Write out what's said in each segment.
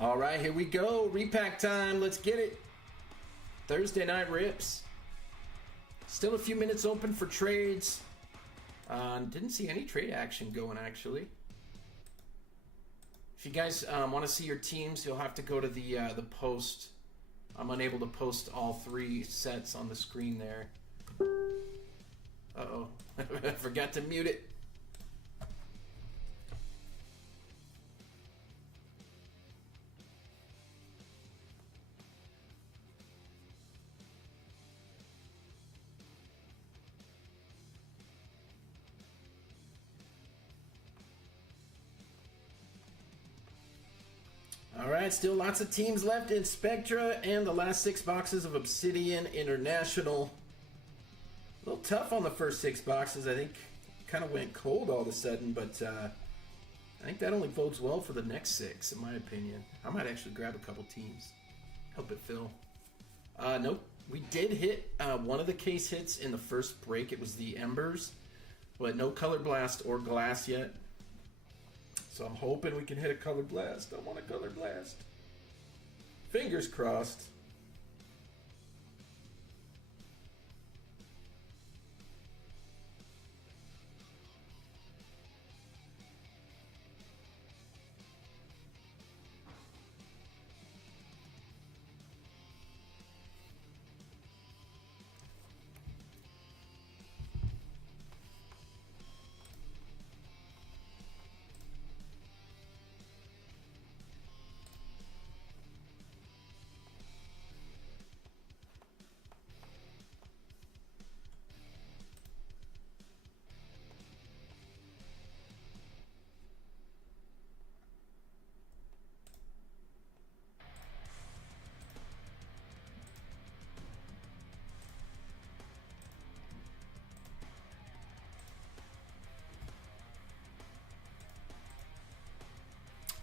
All right, here we go. Repack time. Let's get it. Thursday night rips. Still a few minutes open for trades. Didn't see any trade action going, actually. If you guys want to see your teams, you'll have to go to the post. I'm unable to post all 3 sets on the screen there. Uh-oh. I forgot to mute it. All right, still lots of teams left in Spectra and the last 6 boxes of Obsidian International. A little tough on the first 6 boxes. I think kind of went cold all of a sudden, but I think that only bodes well for the next 6, in my opinion. I might actually grab a couple teams, help it fill. Nope, we did hit one of the case hits in the first break. It was the Embers, but no Color Blast or Glass yet. So I'm hoping we can hit a Color Blast. I want a Color Blast. Fingers crossed.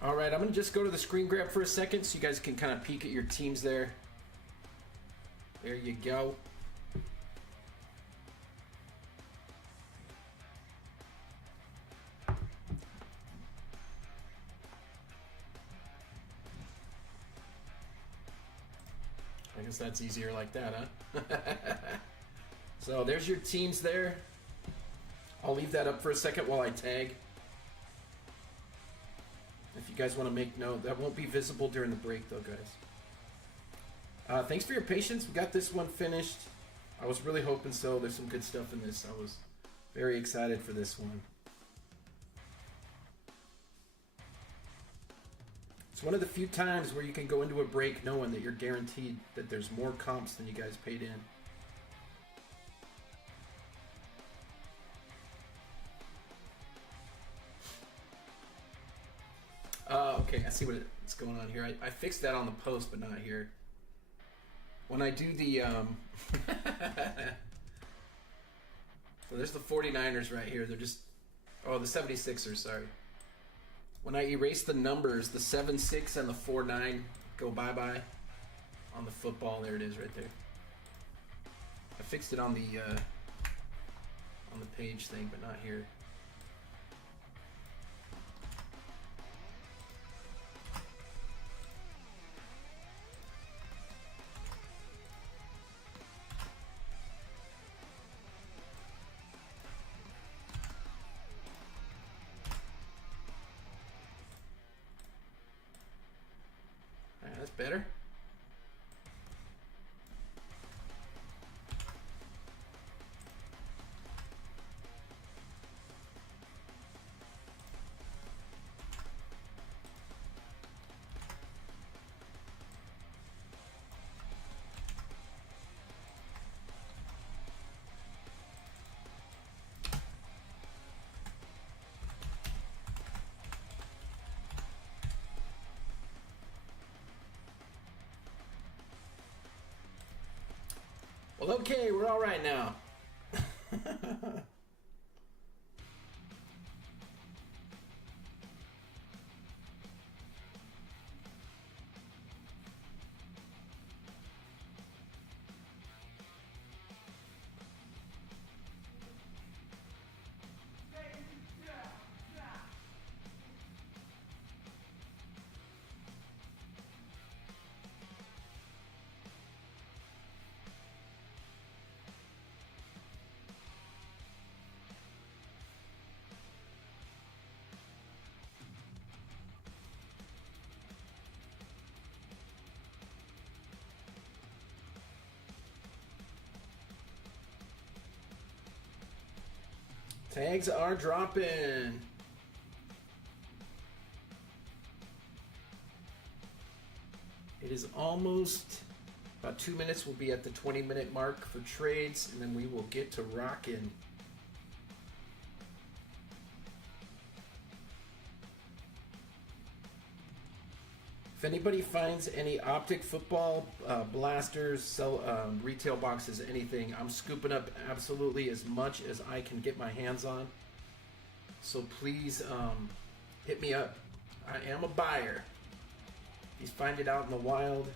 All right, I'm going to just go to the screen grab for a second so you guys can kind of peek at your teams there. There you go. I guess that's easier like that, huh? So there's your teams there. I'll leave that up for a second while I tag. If you guys want to make note, that won't be visible during the break though, guys. Thanks for your patience. We got this one finished. I was really hoping so. There's some good stuff in this. I was very excited for this one. It's one of the few times where you can go into a break knowing that you're guaranteed that there's more comps than you guys paid in. Okay, I see what's going on here. I fixed that on the post, but not here. When I do the... So there's the 49ers right here. They're just... Oh, the 76ers, sorry. When I erase the numbers, the 7-6 and the 4-9 go bye-bye on the football. There it is right there. I fixed it on the page thing, but not here. That's better. Well, okay, we're all right now. Tags are dropping. It is almost about 2 minutes. We'll be at the 20-minute mark for trades, and then we will get to rocking. If anybody finds any optic football blasters, retail boxes, anything, I'm scooping up absolutely as much as I can get my hands on. So please hit me up. I am a buyer. If you find it out in the wild,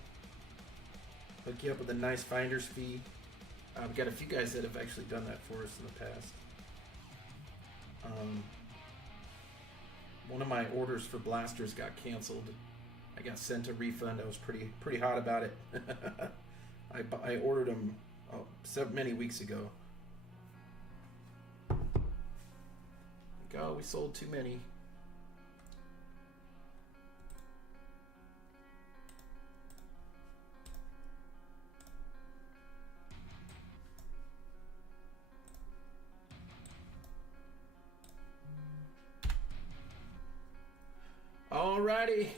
hook you up with a nice finder's fee. I've got a few guys that have actually done that for us in the past. One of my orders for blasters got canceled. I got sent a refund. I was pretty hot about it. I ordered them many weeks ago. We sold too many. Alrighty.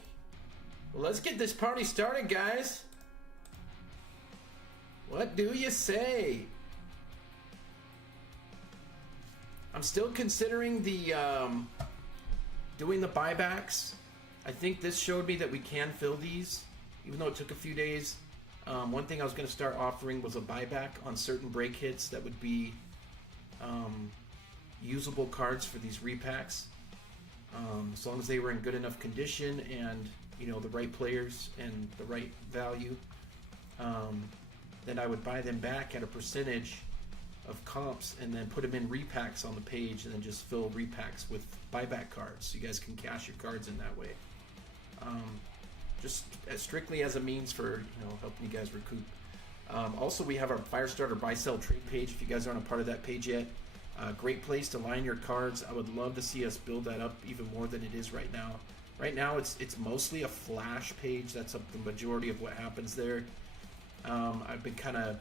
Well, let's get this party started, guys. What do you say? I'm still considering the doing the buybacks. I think this showed me that we can fill these, even though it took a few days. One thing I was going to start offering was a buyback on certain break hits that would be usable cards for these repacks. As long as they were in good enough condition and the right players and the right value, then I would buy them back at a percentage of comps and then put them in repacks on the page and then just fill repacks with buyback cards so you guys can cash your cards in that way. Just strictly as a means for helping you guys recoup. Also, we have our Firestarter buy sell trade page. If you guys aren't a part of that page yet, great place to line your cards. I would love to see us build that up even more than it is right now. Right now, it's mostly a flash page. That's the majority of what happens there. I've been kind of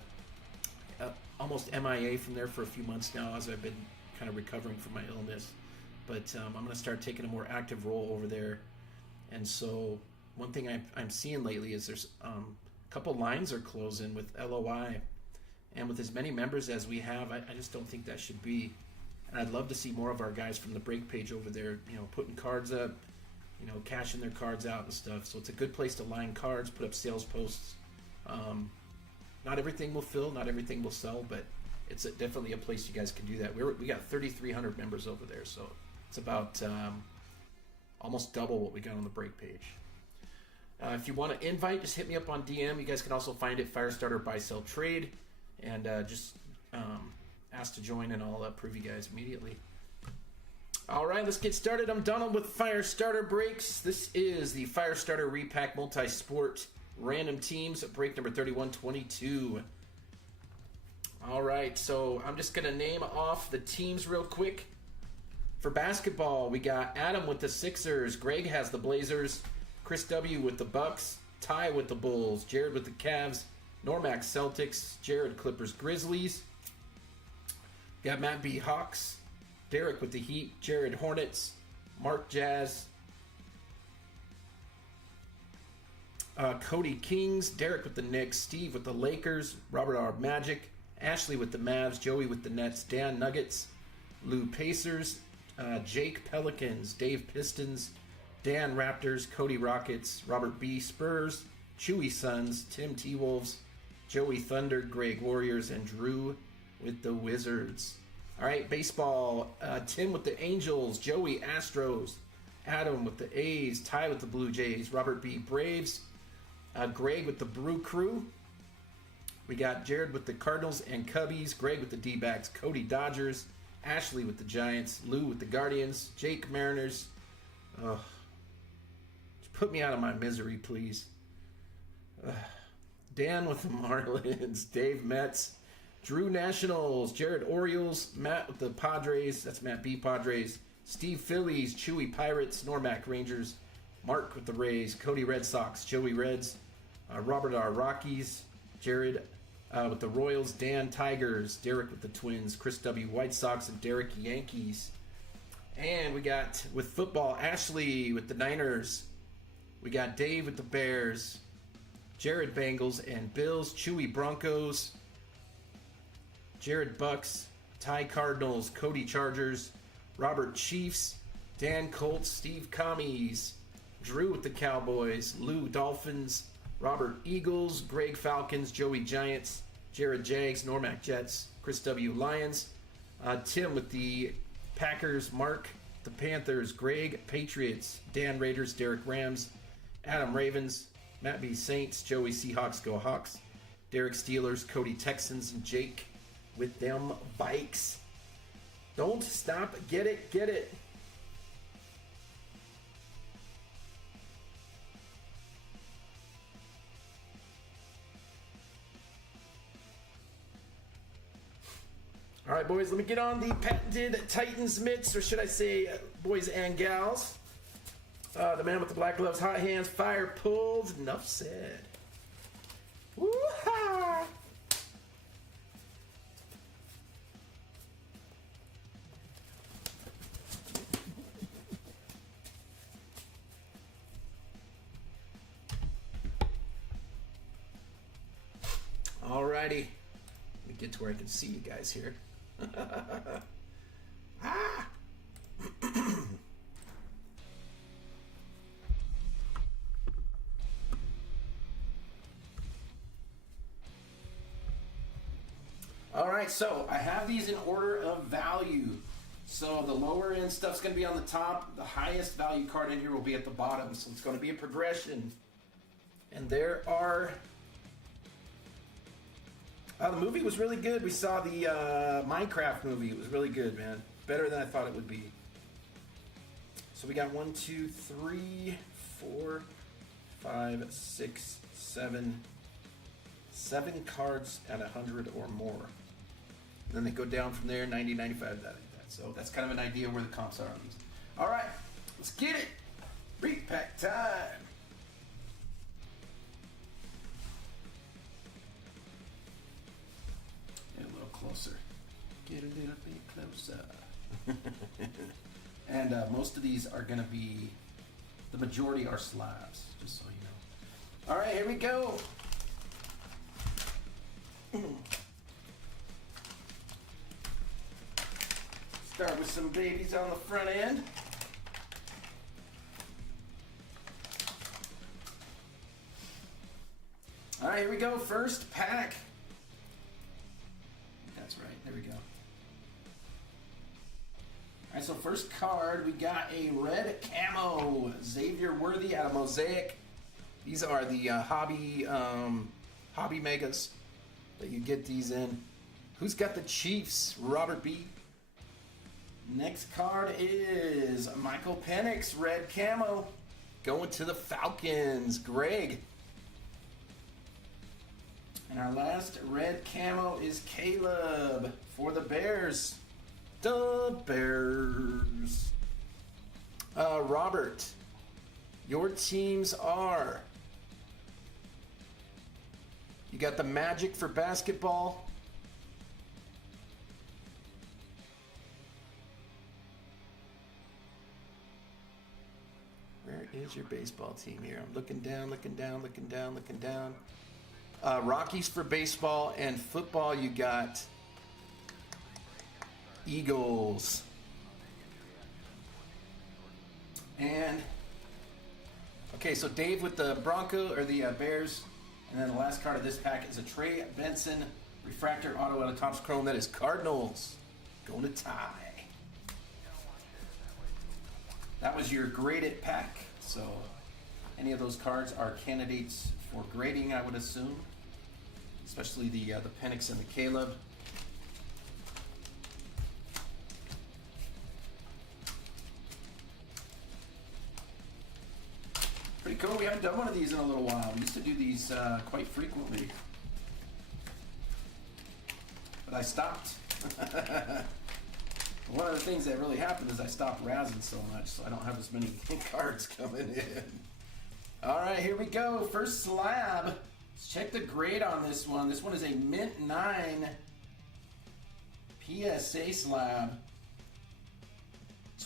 almost MIA from there for a few months now as I've been kind of recovering from my illness. But I'm going to start taking a more active role over there. And so one thing I'm seeing lately is there's a couple lines are closing with LOI. And with as many members as we have, I just don't think that should be. And I'd love to see more of our guys from the break page over there, putting cards up, cashing their cards out and stuff. So it's a good place to line cards, put up sales posts. Not everything will fill, not everything will sell, but it's definitely a place you guys can do that. We got 3,300 members over there, so it's about almost double what we got on the break page. If you want to invite, just hit me up on DM. You guys can also find it Firestarter buy sell trade, and just ask to join, and I'll approve you guys immediately. All right, let's get started. I'm Donald with Firestarter Breaks. This is the Firestarter Repack Multisport Random Teams, break number 3122. All right, so I'm just going to name off the teams real quick. For basketball, we got Adam with the Sixers, Greg has the Blazers, Chris W. with the Bucks, Ty with the Bulls, Jared with the Cavs, Normac Celtics, Jared Clippers Grizzlies. Got Matt B. Hawks, Derek with the Heat, Jared Hornets, Mark Jazz, Cody Kings, Derek with the Knicks, Steve with the Lakers, Robert R. Magic, Ashley with the Mavs, Joey with the Nets, Dan Nuggets, Lou Pacers, Jake Pelicans, Dave Pistons, Dan Raptors, Cody Rockets, Robert B. Spurs, Chewy Suns, Tim T-Wolves, Joey Thunder, Greg Warriors, and Drew with the Wizards. All right, baseball, Tim with the Angels, Joey Astros, Adam with the A's, Ty with the Blue Jays, Robert B. Braves, Greg with the Brew Crew. We got Jared with the Cardinals and Cubbies, Greg with the D-backs, Cody Dodgers, Ashley with the Giants, Lou with the Guardians, Jake Mariners. Just put me out of my misery, please. Dan with the Marlins, Dave Mets, Drew Nationals, Jared Orioles, Matt with the Padres, that's Matt B. Padres, Steve Phillies, Chewy Pirates, Normac Rangers, Mark with the Rays, Cody Red Sox, Joey Reds, Robert R. Rockies, Jared With the Royals, Dan Tigers, Derek with the Twins, Chris W. White Sox, and Derek Yankees. And we got, with football, Ashley with the Niners. We got Dave with the Bears, Jared Bengals and Bills, Chewy Broncos, Jared Bucks, Ty Cardinals, Cody Chargers, Robert Chiefs, Dan Colts, Steve Commies, Drew with the Cowboys, Lou Dolphins, Robert Eagles, Greg Falcons, Joey Giants, Jared Jags, Normac Jets, Chris W. Lions, Tim with the Packers, Mark the Panthers, Greg Patriots, Dan Raiders, Derek Rams, Adam Ravens, Matt B. Saints, Joey Seahawks, Go Hawks, Derek Steelers, Cody Texans, and Jake with them bikes. Don't stop, get it, get it. All right, boys, let me get on the patented Titans mitts, or should I say boys and gals. The man with the black gloves, hot hands, fire pulled, enough said. Woo-ha! All righty. Let me get to where I can see you guys here. Ah! All right, so I have these in order of value. So the lower end stuff's going to be on the top. The highest value card in here will be at the bottom. So it's going to be a progression. And there are... the movie was really good. We saw the Minecraft movie. It was really good, man. Better than I thought it would be. So we got 1, 2, 3, 4, 5, 6, 7. 7 cards at 100 or more. And then they go down from there, 90, 95, that like that. So that's kind of an idea where the comps are on these. All right, let's get it. Repack time. Get a little closer. Get a little bit closer. And most of these are going to be, the majority are slabs, just so you know. All right, here we go. Start with some babies on the front end. All right, here we go. First pack. That's right. There we go. All right, so first card, we got a red camo. Xavier Worthy out of Mosaic. These are the hobby megas that you get these in. Who's got the Chiefs? Robert B. Next card is Michael Penix, red camo. Going to the Falcons, Greg. And our last red camo is Caleb for the Bears. The Bears. Robert, your teams are... You got the Magic for basketball. Where is your baseball team here? I'm looking down, looking down, looking down, looking down. Rockies for baseball, and football you got Eagles. And, okay, so Dave with the Bronco, or the Bears. And then the last card of this pack is a Trey Benson refractor auto out of Topps Chrome. That is Cardinals. Going to tie. That was your graded pack. So any of those cards are candidates for grading, I would assume. Especially the Penix and the Caleb. Pretty cool. We haven't done one of these in a little while. We used to do these quite frequently. But I stopped. One of the things that really happened is I stopped razzing so much, so I don't have as many cards coming in. All right, here we go. First slab. Let's check the grade on this one. This one is a Mint 9 PSA slab.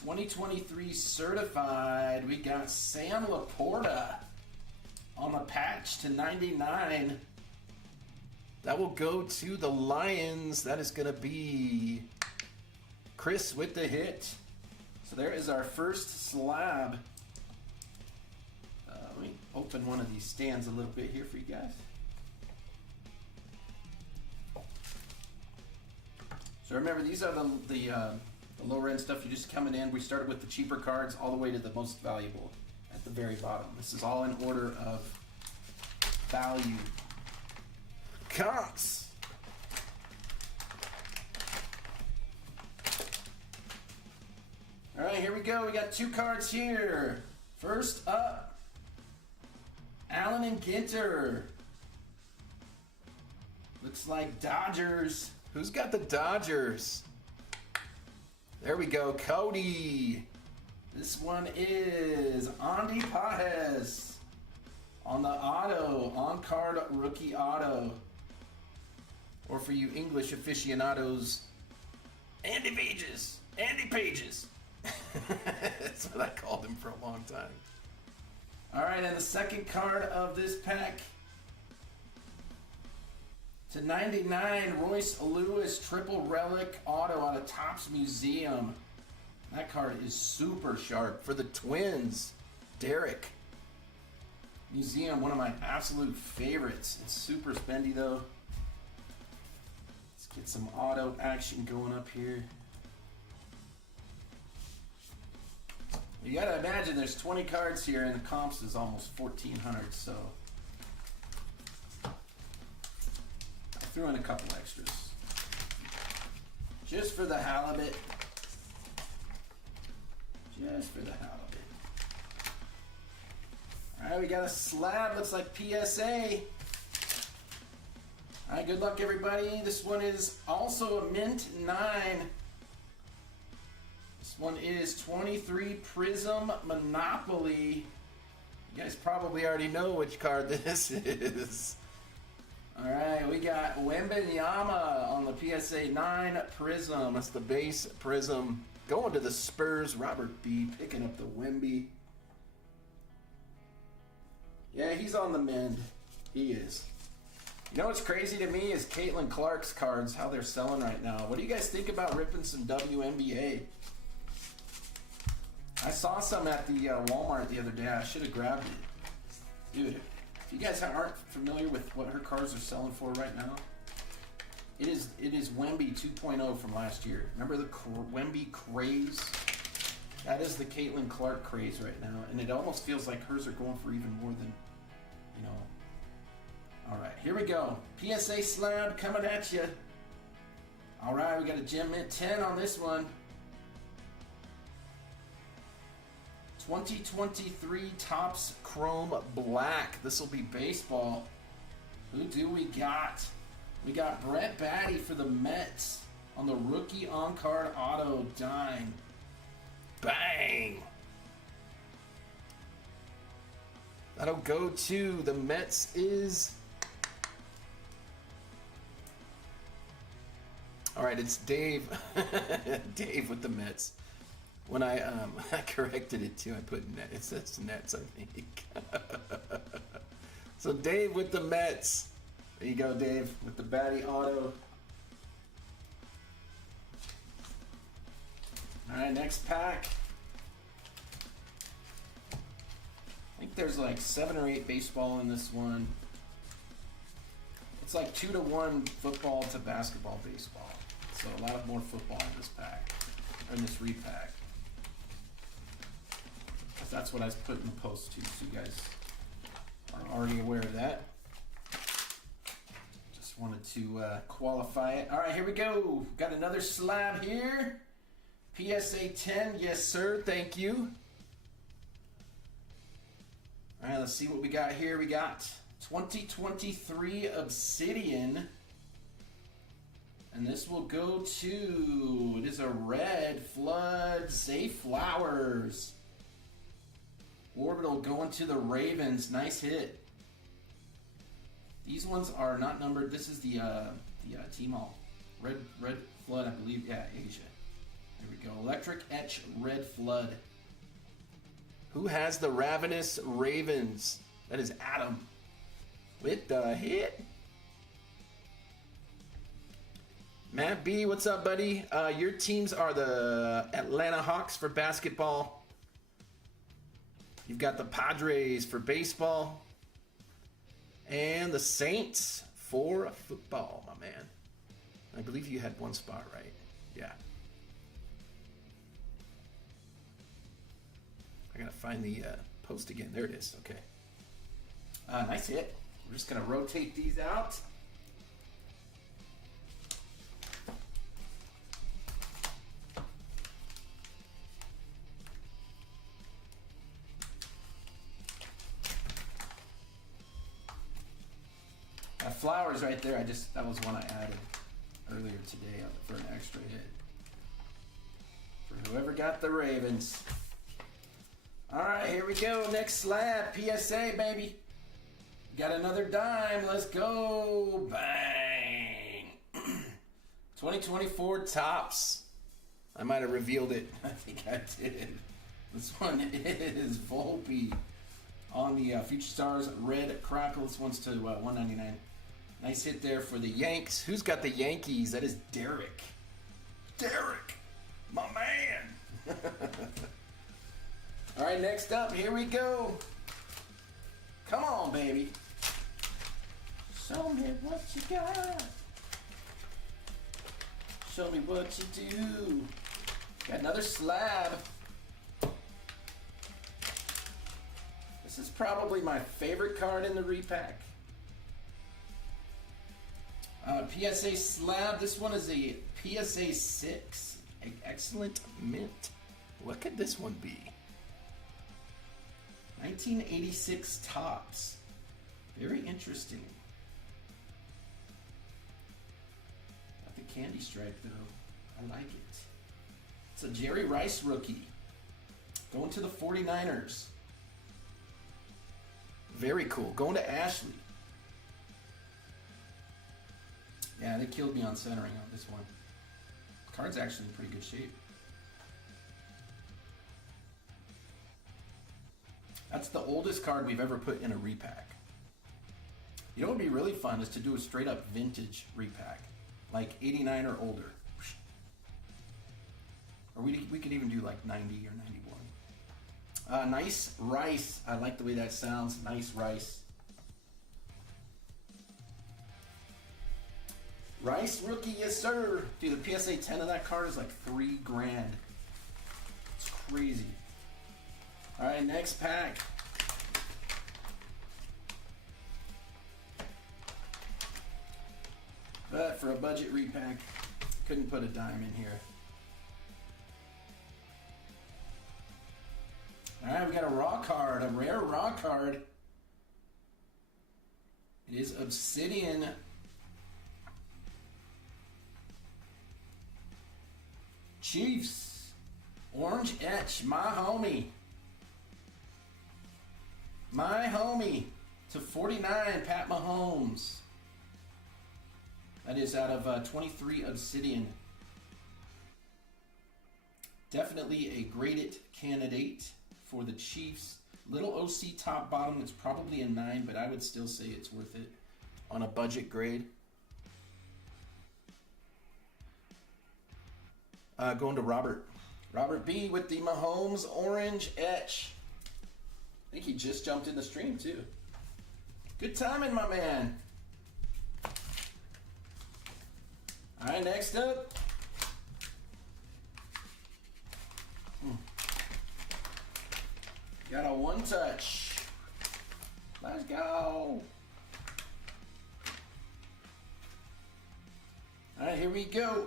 2023 certified. We got Sam Laporta on the patch to 99. That will go to the Lions. That is going to be Chris with the hit. So there is our first slab. Let me open one of these stands a little bit here for you guys. So remember, these are the lower end stuff. You're just coming in. We started with the cheaper cards all the way to the most valuable at the very bottom. This is all in order of value. Cox. All right, here we go. We got 2 cards here. First up, Allen and Ginter. Looks like Dodgers. Who's got the Dodgers? There we go, Cody. This one is Andy Pajes on the auto, on-card rookie auto. Or for you English aficionados, Andy Pages. Andy Pages. That's what I called him for a long time. All right, and the second card of this pack. To 99, Royce Lewis triple relic auto out of Topps Museum. That card is super sharp for the Twins. Derek. Museum, one of my absolute favorites. It's super spendy though. Let's get some auto action going up here. You gotta imagine there's 20 cards here and the comps is almost 1,400, so I threw in a couple extras. Just for the halibut. Just for the halibut. Alright, we got a slab, looks like PSA. Alright, good luck everybody. This one is also a Mint 9. This one is 23 Prism Monopoly. You guys probably already know which card this is. Alright, we got Wembanyama on the PSA 9 Prism. That's the base Prism. Going to the Spurs. Robert B. picking up the Wemby. Yeah, he's on the mend. He is. You know what's crazy to me is Caitlin Clark's cards, how they're selling right now. What do you guys think about ripping some WNBA? I saw some at the Walmart the other day. I should have grabbed it. Dude, if you guys aren't familiar with what her cards are selling for right now, it is Wemby 2.0 from last year. Remember the Wemby craze? That is the Caitlin Clark craze right now, and it almost feels like hers are going for even more than, you know. All right, here we go. PSA slab coming at you. All right, we got a Gem Mint 10 on this one. 2023 Topps Chrome Black. This will be baseball. Who do we got? We got Brett Batty for the Mets on the rookie on-card auto dime. Bang! That'll go to the Mets is... All right, it's Dave. Dave with the Mets. When I corrected it too, I put net. It says Nets, I think. So Dave with the Mets. There you go, Dave, with the Batty auto. All right, next pack. I think there's like 7 or 8 baseball in this one. It's like 2-to-1 football to basketball baseball. So a lot more football in this pack, or in this repack. That's what I put in the post too, so you guys are already aware of that. Just wanted to qualify it. All right, here we go. Got another slab here. PSA 10, yes sir, thank you. All right, let's see what we got here. We got 2023 Obsidian. And this will go to, it is a red Flood Zay Flowers. Orbital going to the Ravens. Nice hit. These ones are not numbered. This is the T-Mall. Red Flood, I believe. Yeah, Asia. There we go. Electric Etch Red Flood. Who has the Ravenous Ravens? That is Adam. With the hit. Matt B, what's up, buddy? Your teams are the Atlanta Hawks for basketball. You've got the Padres for baseball. And the Saints for football, my man. I believe you had one spot right. Yeah. I gotta find the post again. There it is. Okay. Nice hit. We're just gonna rotate these out. Flowers right there. That was one I added earlier today for an extra hit. For whoever got the Ravens. Alright, here we go. Next slab. PSA, baby. Got another dime. Let's go. Bang. 2024 Topps. I might have revealed it. I think I did. This one is Volpe on the Future Stars Red Crackle. This one's to $199. Nice hit there for the Yanks. Who's got the Yankees? That is Derek. Derek, my man. All right, next up, here we go. Come on, baby. Show me what you got. Show me what you do. Got another slab. This is probably my favorite card in the repack. PSA slab. This one is a PSA 6. Excellent mint. What could this one be? 1986 Topps. Very interesting. Got the candy stripe though. I like it. It's a Jerry Rice rookie. Going to the 49ers. Very cool. Going to Ashley. Yeah, they killed me on centering on this one. Card's actually in pretty good shape. That's the oldest card we've ever put in a repack. You know what would be really fun is to do a straight up vintage repack. Like 89 or older. Or we could even do like 90 or 91. Nice Rice. I like the way that sounds. Nice Rice. Rice rookie, yes sir. Dude, the PSA 10 of that card is like $3 grand. It's crazy. All right, next pack. But for a budget repack, couldn't put a dime in here. All right, we got a raw card, a rare raw card. It is Obsidian. Chiefs. Orange Etch, my homie. My homie. To 49, Pat Mahomes. That is out of 23 Obsidian. Definitely a graded candidate for the Chiefs. Little OC top bottom. It's probably a 9, but I would still say it's worth it on a budget grade. Going to Robert. Robert B with the Mahomes Orange Etch. I think he just jumped in the stream too. Good timing, my man. All right, next up. Got a one touch. Let's go. All right, here we go.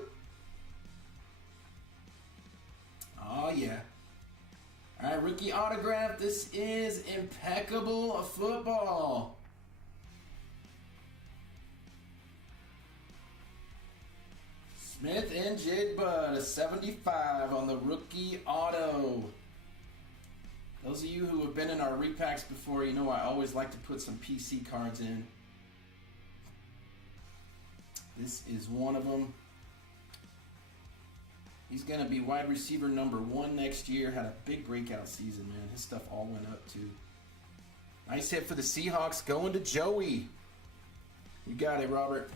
Oh, yeah. All right, rookie autograph. This is impeccable football. Smith and Jigba, a 75 on the rookie auto. Those of you who have been in our repacks before, you know I always like to put some PC cards in. This is one of them. He's going to be wide receiver number 1 next year. Had a big breakout season, man. His stuff all went up, too. Nice hit for the Seahawks. Going to Joey. You got it, Robert.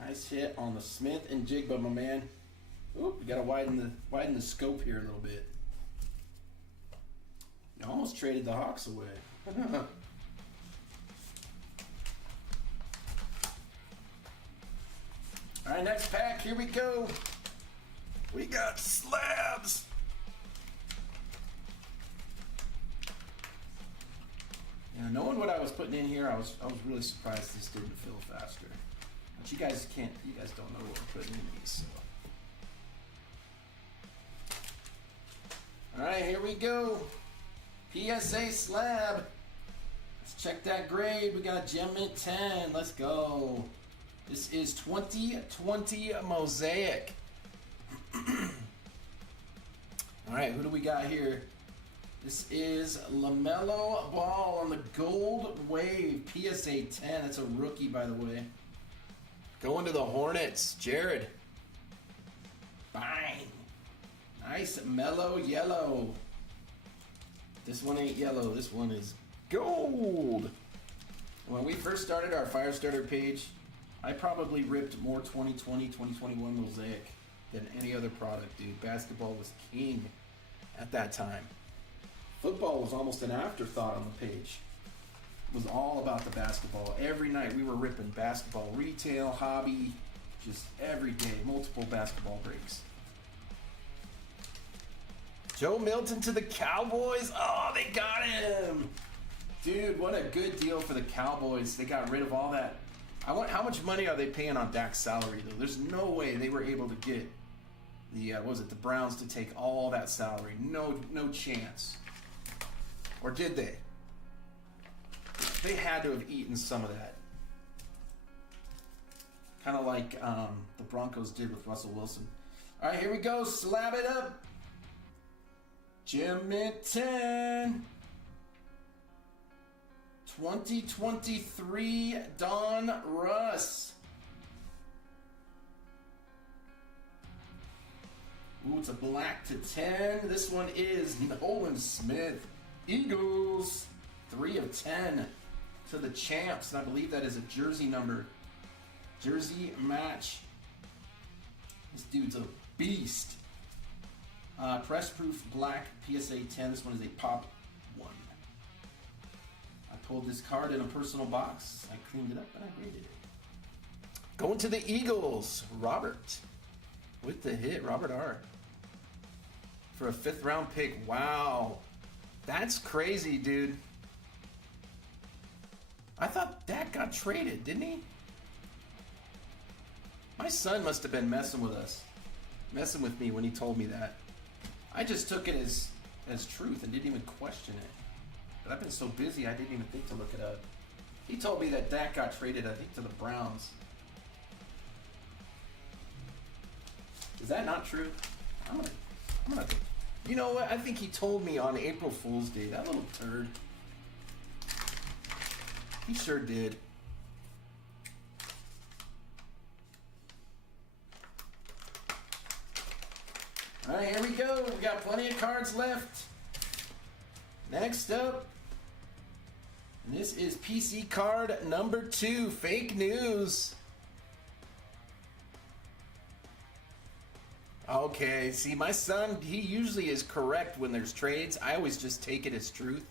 Nice hit on the Smith and Jigba, my man. Oop, we got to widen the scope here a little bit. You almost traded the Hawks away. All right, next pack. Here we go. We got slabs. Yeah, knowing what I was putting in here, I was really surprised this didn't fill faster. But you guys don't know what we're putting in these. So. All right, here we go. PSA slab. Let's check that grade. We got Gem Mint 10. Let's go. This is 2020 Mosaic. All right, who do we got here? This is LaMelo Ball on the Gold Wave PSA 10. That's a rookie, by the way. Going to the Hornets, Jared. Bang. Nice mellow yellow. This one ain't yellow. This one is gold. When we first started our Firestarter page, I probably ripped more 2020, 2021 Mosaic than any other product, dude. Basketball was king at that time. Football was almost an afterthought on the page. It was all about the basketball. Every night we were ripping basketball, retail, hobby, just every day, multiple basketball breaks. Joe Milton to the Cowboys. Oh, they got him. Dude, what a good deal for the Cowboys. They got rid of all that. How much money are they paying on Dak's salary, though? There's no way they were able to get the Browns to take all that salary. No chance. Or did they? They had to have eaten some of that. Kind of like the Broncos did with Russell Wilson. All right, here we go. Slab it up. Gem Mint 10. 2023 Don Russ. Ooh, it's a black to 10. This one is Nolan Smith. Eagles. 3 of 10 to the champs. And I believe that is a jersey number. Jersey match. This dude's a beast. Press proof black PSA 10. This one is a pop 1. I pulled this card in a personal box. I cleaned it up and I graded it. Going to the Eagles, Robert with the hit. Robert R. For a 5th round pick. Wow. That's crazy, dude. I thought Dak got traded, didn't he? My son must have been messing with us. Messing with me when he told me that. I just took it as truth and didn't even question it. But I've been so busy I didn't even think to look it up. He told me that Dak got traded, I think, to the Browns. Is that not true? I'm gonna you know what? I think he told me on April Fool's Day. That little turd. He sure did. All right, here we go. We got plenty of cards left. Next up, and this is PC card number 2, fake news. Okay, see, my son, he usually is correct when there's trades. I always just take it as truth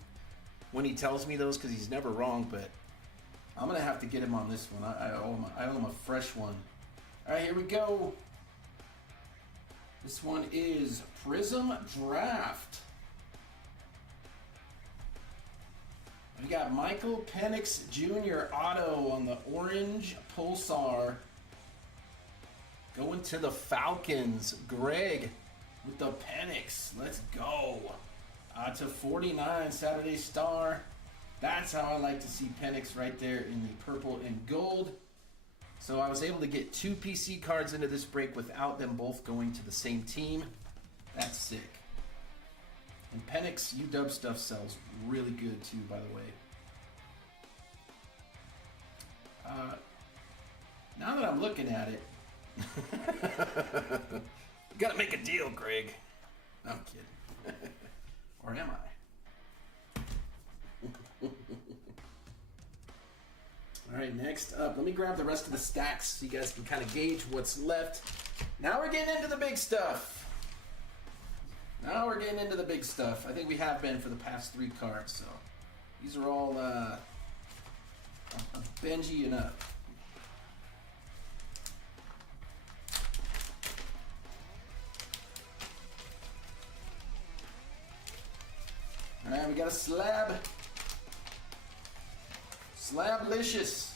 when he tells me those because he's never wrong, but I'm going to have to get him on this one. I owe him a fresh one. All right, here we go. This one is Prism Draft. We got Michael Penix Jr. auto on the orange Pulsar. Going to the Falcons. Greg with the Penix. Let's go. To 49, Saturday Star. That's how I like to see Penix right there in the purple and gold. So I was able to get 2 PC cards into this break without them both going to the same team. That's sick. And Penix UW stuff sells really good too, by the way. Now that I'm looking at it, gotta make a deal, Greg. No, I'm kidding. Or am I? All right, next up, let me grab the rest of the stacks so you guys can kind of gauge what's left. Now we're getting into the big stuff. I think we have been for the past 3 cards, so these are all Benji and up. All right, we got a slab. Slablicious.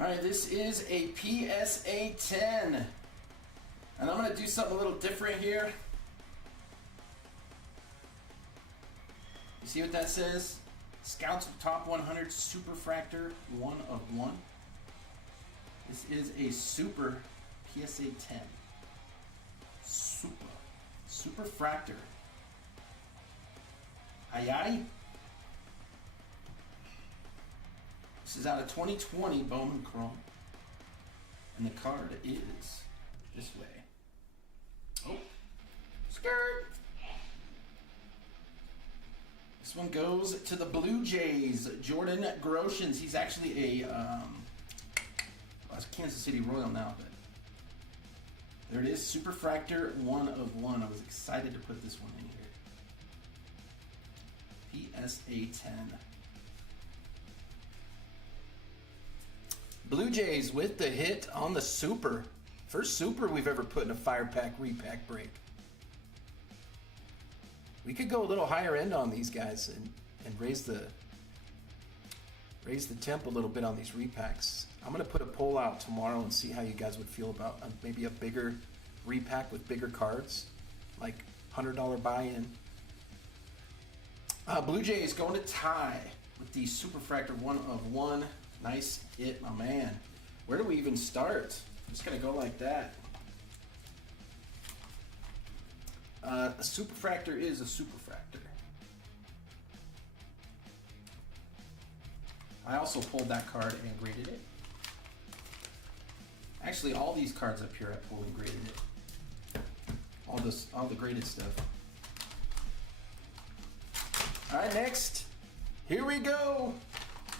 All right, this is a PSA 10. And I'm going to do something a little different here. You see what that says? Scouts Top 100 Superfractor 1 of 1. This is a Super PSA 10. Superfractor. Aye aye. This is out of 2020 Bowman Chrome. And the card is this way. Oh, skirt. This one goes to the Blue Jays, Jordan Groshans. He's actually a Kansas City Royal now, but there it is, Superfractor 1 of 1. I was excited to put this one in here. PSA 10. Blue Jays with the hit on the Super. First Super we've ever put in a Firepack Repack break. We could go a little higher end on these guys and raise the temp a little bit on these repacks. I'm going to put a poll out tomorrow and see how you guys would feel about maybe a bigger repack with bigger cards, like $100 buy-in. Blue Jays going to tie with the Superfractor 1 of 1. Nice hit, my man. Where do we even start? I'm just going to go like that. A Superfractor is a Superfractor. I also pulled that card and graded it. Actually, all these cards up here I pulled and graded it. All the graded stuff. All right, next. Here we go.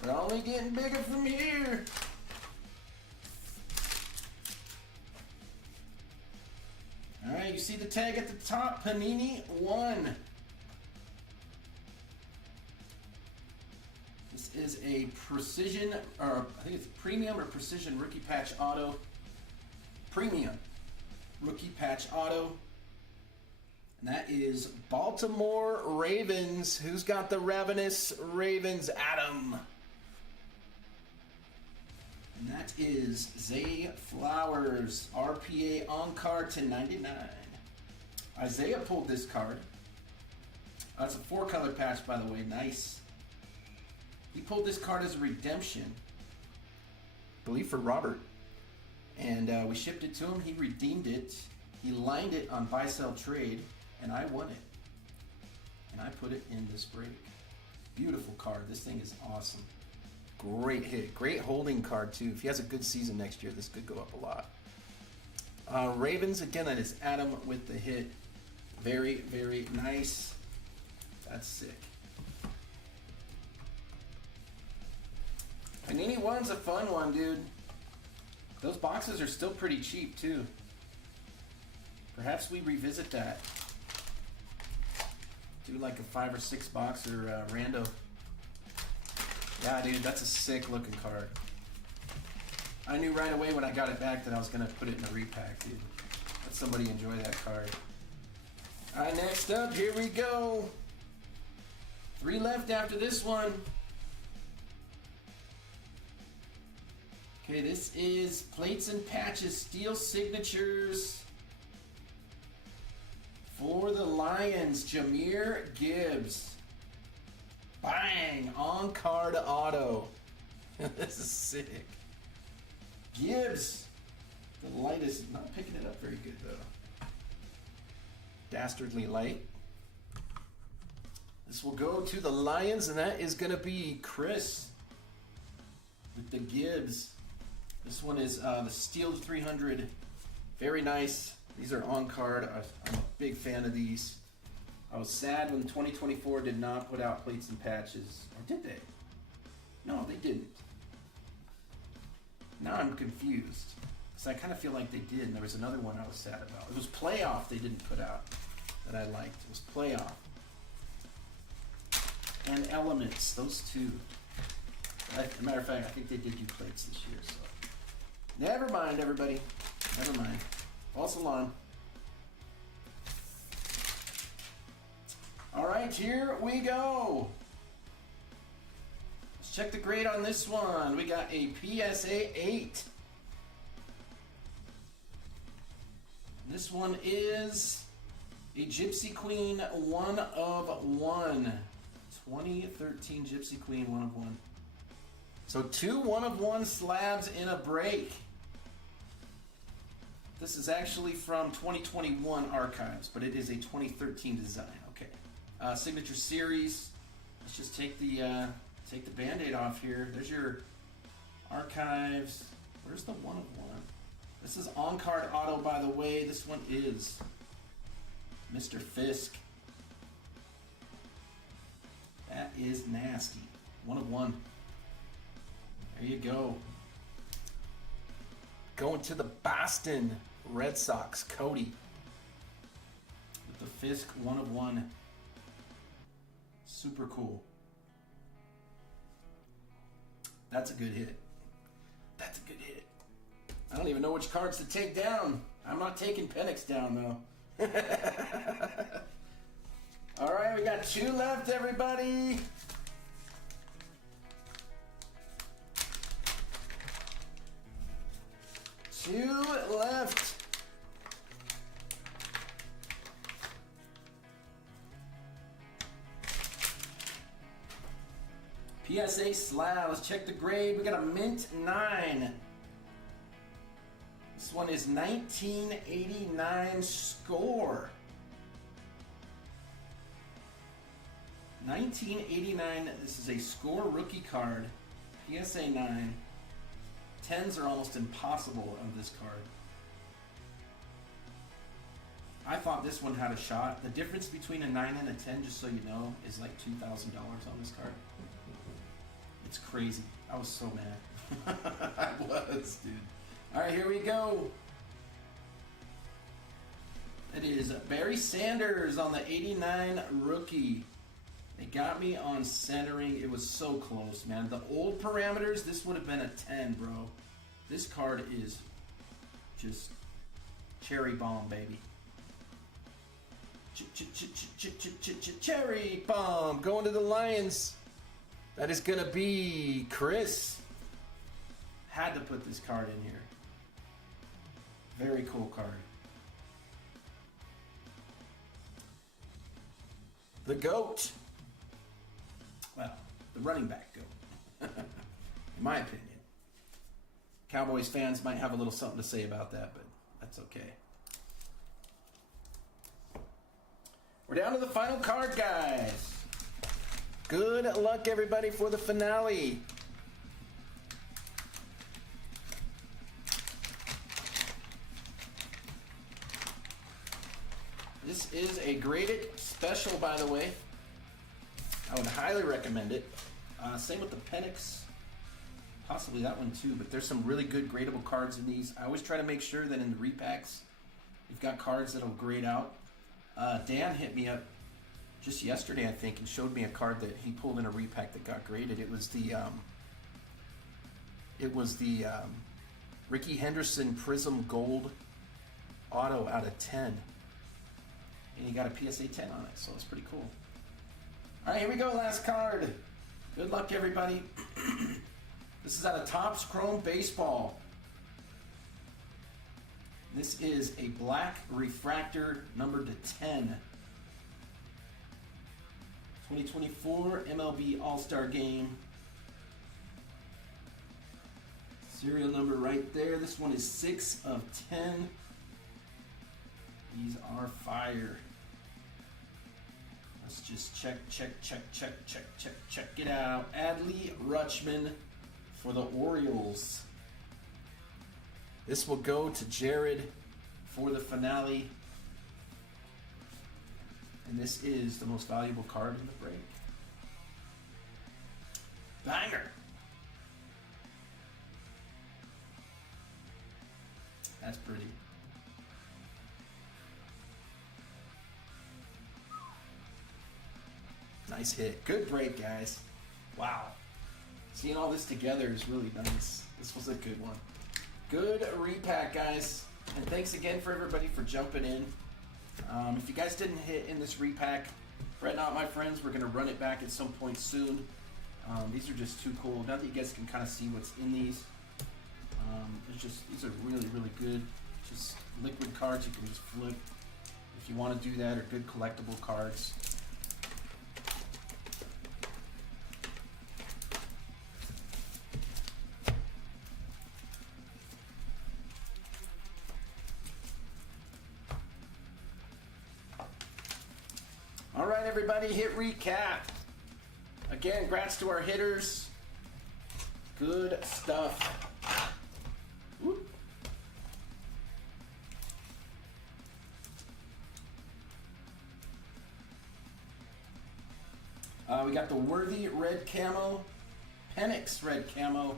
We're only getting bigger from here. All right, you see the tag at the top, Panini 1. This is a precision, or I think it's premium or precision rookie patch auto. Premium rookie patch auto. And that is Baltimore Ravens. Who's got the ravenous Ravens? Adam. And that is Zay Flowers, RPA on card to 99. Isaiah pulled this card. That's a 4-color patch, by the way. Nice. He pulled this card as a redemption, I believe for Robert. And we shipped it to him. He redeemed it. He lined it on buy, sell, trade, and I won it. And I put it in this break. Beautiful card. This thing is awesome. Great hit. Great holding card, too. If he has a good season next year, this could go up a lot. Ravens, again, that is Adam with the hit. Very, very nice. That's sick. Panini 1's a fun one, dude. Those boxes are still pretty cheap, too. Perhaps we revisit that. Do like a 5 or 6 boxer rando. Yeah, dude, that's a sick looking card. I knew right away when I got it back that I was going to put it in a repack, dude. Let somebody enjoy that card. All right, next up, here we go. 3 left after this one. Okay, this is Plates and Patches Steel Signatures for the Lions, Jahmyr Gibbs. Bang! On card auto. This is sick. Gibbs. The light is not picking it up very good, though. Dastardly Light. This will go to the Lions, and that is going to be Chris with the Gibbs. This one is the Steel 300. Very nice. These are on card. I'm a big fan of these. I was sad when 2024 did not put out plates and patches. Or did they? No, they didn't. Now I'm confused. Because I kind of feel like they did, and there was another one I was sad about. It was Playoff they didn't put out that I liked. It was Playoff. And Elements, those two. As a matter of fact, I think they did do plates this year, so. Never mind, everybody. Never mind. False alarm. All right, here we go. Let's check the grade on this one. We got a PSA 8. This one is a Gypsy Queen 1 of 1. 2013 Gypsy Queen 1 of 1. So 2 1 of 1 slabs in a break. This is actually from 2021 archives, but it is a 2013 design. Okay. Signature series. Let's just take the Band-Aid off here. There's your archives. Where's the 1 of 1? This is on-card auto, by the way. This one is Mr. Fisk. That is nasty. 1 of 1. There you go. Going to the Boston Red Sox, Cody. With the Fisk 1 of 1. Super cool. That's a good hit. That's a good hit. I don't even know which cards to take down. I'm not taking Penix down, though. All right, we got 2 left, everybody. Two left. PSA slab. Let's check the grade. We got a mint 9. This one is 1989 score. 1989. This is a score rookie card. PSA 9. 10s are almost impossible on this card. I thought this one had a shot. The difference between a 9 and a 10, just so you know, is like $2,000 on this card. It's crazy. I was so mad. I was, dude. All right, here we go. It is Barry Sanders on the 89 rookie. They got me on centering. It was so close, man. The old parameters, this would have been a 10, bro. This card is just cherry bomb, baby. Cherry bomb. Going to the Lions. That is going to be Chris. Had to put this card in here. Very cool card. The GOAT. Well, the running back GOAT. In my opinion. Cowboys fans might have a little something to say about that, but that's okay. We're down to the final card, guys. Good luck, everybody, for the finale. This is a graded special, by the way. I would highly recommend it. Same with the Penix. Possibly that one too, but there's some really good gradable cards in these. I always try to make sure that in the repacks, you've got cards that'll grade out. Dan hit me up just yesterday, I think, and showed me a card that he pulled in a repack that got graded. It was the Ricky Henderson Prism Gold Auto out of 10. And he got a PSA 10 on it, so it's pretty cool. All right, here we go, last card. Good luck, everybody. This is out of Topps Chrome Baseball. This is a black refractor numbered to 10. 2024 MLB All-Star Game. Serial number right there. This one is 6 of 10. These are fire. Let's just check it out. Adley Rutschman for the Orioles. This will go to Jared for the finale. And this is the most valuable card in the break. Banger. That's pretty. Nice hit. Good break, guys. Wow. Seeing all this together is really nice. This was a good one. Good repack, guys. And thanks again for everybody for jumping in. If you guys didn't hit in this repack, fret not, my friends. We're going to run it back at some point soon. These are just too cool. Now that you guys can kind of see what's in these. These are really, really good. Just liquid cards you can just flip if you want to do that, or good collectible cards. All right, everybody, hit recap. Again, congrats to our hitters. Good stuff. Whoop. We got the Worthy red camo, Penix red camo,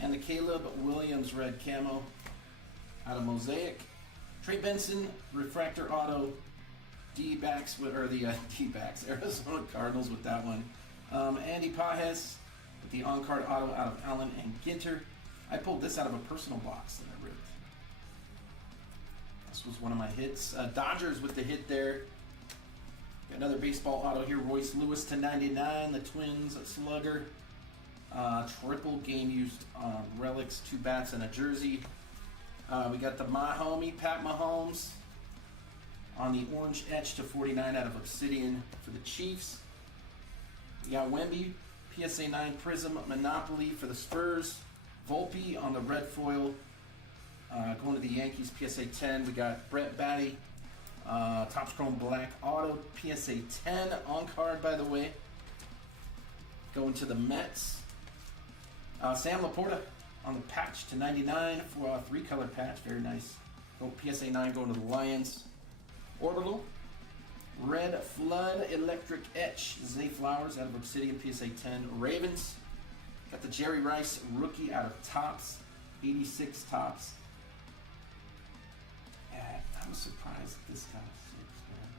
and the Caleb Williams red camo out of Mosaic. Trey Benson, refractor auto, D-backs, or the D-backs, Arizona Cardinals with that one. Andy Pajes with the on-card auto out of Allen and Ginter. I pulled this out of a personal box that I ripped. This was one of my hits. Dodgers with the hit there. Got another baseball auto here. Royce Lewis to 99. The Twins slugger. Triple game used relics, 2 bats and a jersey. We got the homie Pat Mahomes on the orange etch to 49 out of Obsidian for the Chiefs. We got Wemby, PSA 9 Prism Monopoly for the Spurs. Volpe on the red foil, going to the Yankees, PSA 10. We got Brett Batty, Topps Chrome Black Auto, PSA 10 on card, by the way. Going to the Mets. Sam Laporta on the patch to 99 for a 3-color patch, very nice. PSA 9 going to the Lions. Orbital, Red Flood Electric Etch, Zay Flowers out of Obsidian, PSA 10 Ravens. Got the Jerry Rice rookie out of Topps, 86 Topps. Yeah, I was surprised that this got a 6, man.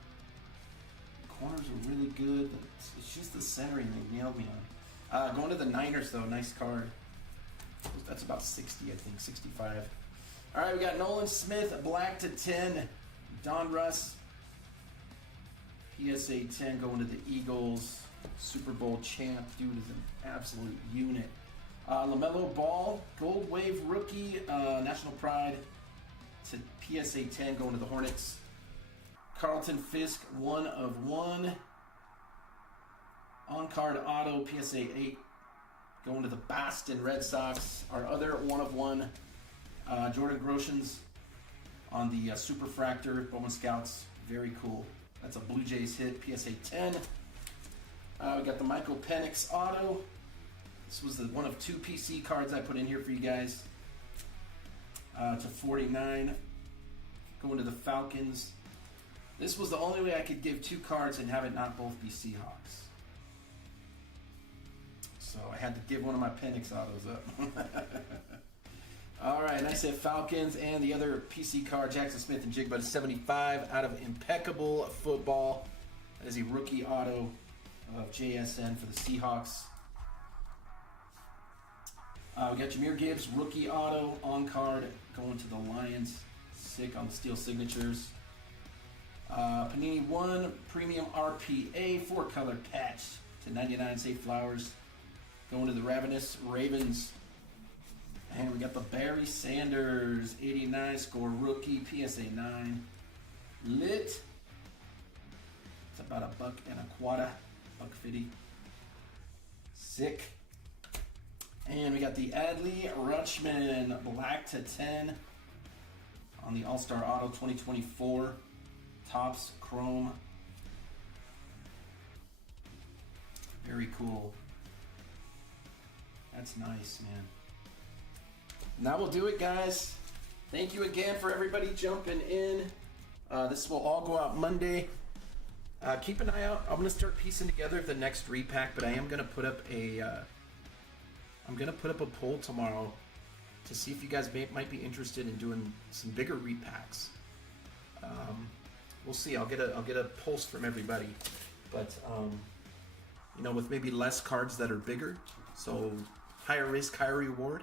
The corners are really good, but it's just the centering they nailed me on. Going to the Niners, though, nice card. That's about 60, I think, 65. All right, we got Nolan Smith, black to 10. Don Russ, PSA 10 going to the Eagles. Super Bowl champ. Dude is an absolute unit. LaMelo Ball, Gold Wave rookie, National Pride to PSA 10 going to the Hornets. Carlton Fisk, 1 of 1. On-card auto, PSA 8 going to the Boston Red Sox. Our other 1 of 1, Jordan Groshans on the Superfractor Bowman Scouts. Very cool. That's a Blue Jays hit, PSA 10. We got the Michael Penix auto. This was one of 2 PC cards I put in here for you guys. To 49. Going to the Falcons. This was the only way I could give 2 cards and have it not both be Seahawks. So I had to give one of my Penix autos up. All right, and I said Falcons, and the other PC card, Jackson Smith and Jigba, 75 out of Impeccable Football. That is a rookie auto of JSN for the Seahawks. We got Jahmyr Gibbs, rookie auto on card, going to the Lions. Sick on the steel signatures. Panini 1 Premium RPA 4-color patch to 99. Safe Flowers, going to the Ravenous Ravens. And we got the Barry Sanders, 89 score rookie, PSA 9. Lit. It's about $1.25, $1.50. Sick. And we got the Adley Rutschman, black to 10 on the All-Star Auto 2024. Topps Chrome. Very cool. That's nice, man. And that will do it, guys. Thank you again for everybody jumping in. This will all go out Monday. Keep an eye out. I'm gonna start piecing together the next repack, but I am gonna put up a poll tomorrow to see if you guys might be interested in doing some bigger repacks. We'll see. I'll get a pulse from everybody, but you know, with maybe less cards that are bigger, so higher risk, higher reward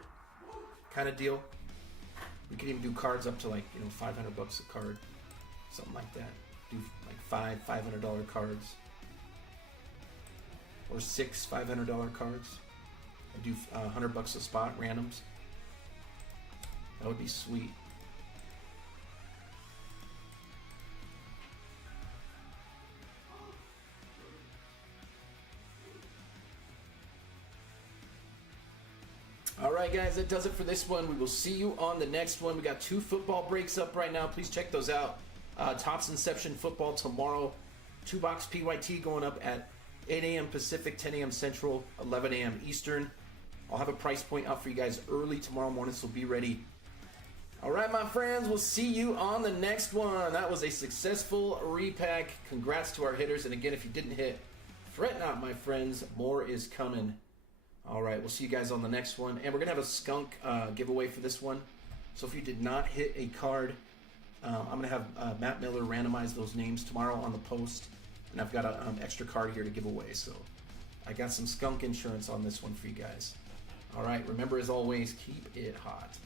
kind of deal. We could even do cards up to like, you know, $500 a card, something like that. Do like $500 cards, or 6 $500 cards. And do $100 a spot randoms. That would be sweet. Alright guys, that does it for this one. We will see you on the next one. We got 2 football breaks up right now. Please check those out. Topps Inception football tomorrow. 2-box PYT going up at 8 a.m. Pacific, 10 a.m. Central, 11 a.m. Eastern. I'll have a price point out for you guys early tomorrow morning, so be ready. Alright my friends, we'll see you on the next one. That was a successful repack. Congrats to our hitters. And again, if you didn't hit, fret not my friends, more is coming. Alright, we'll see you guys on the next one. And we're going to have a skunk giveaway for this one. So if you did not hit a card, I'm going to have Matt Miller randomize those names tomorrow on the post. And I've got an extra card here to give away. So I got some skunk insurance on this one for you guys. Alright, remember as always, keep it hot.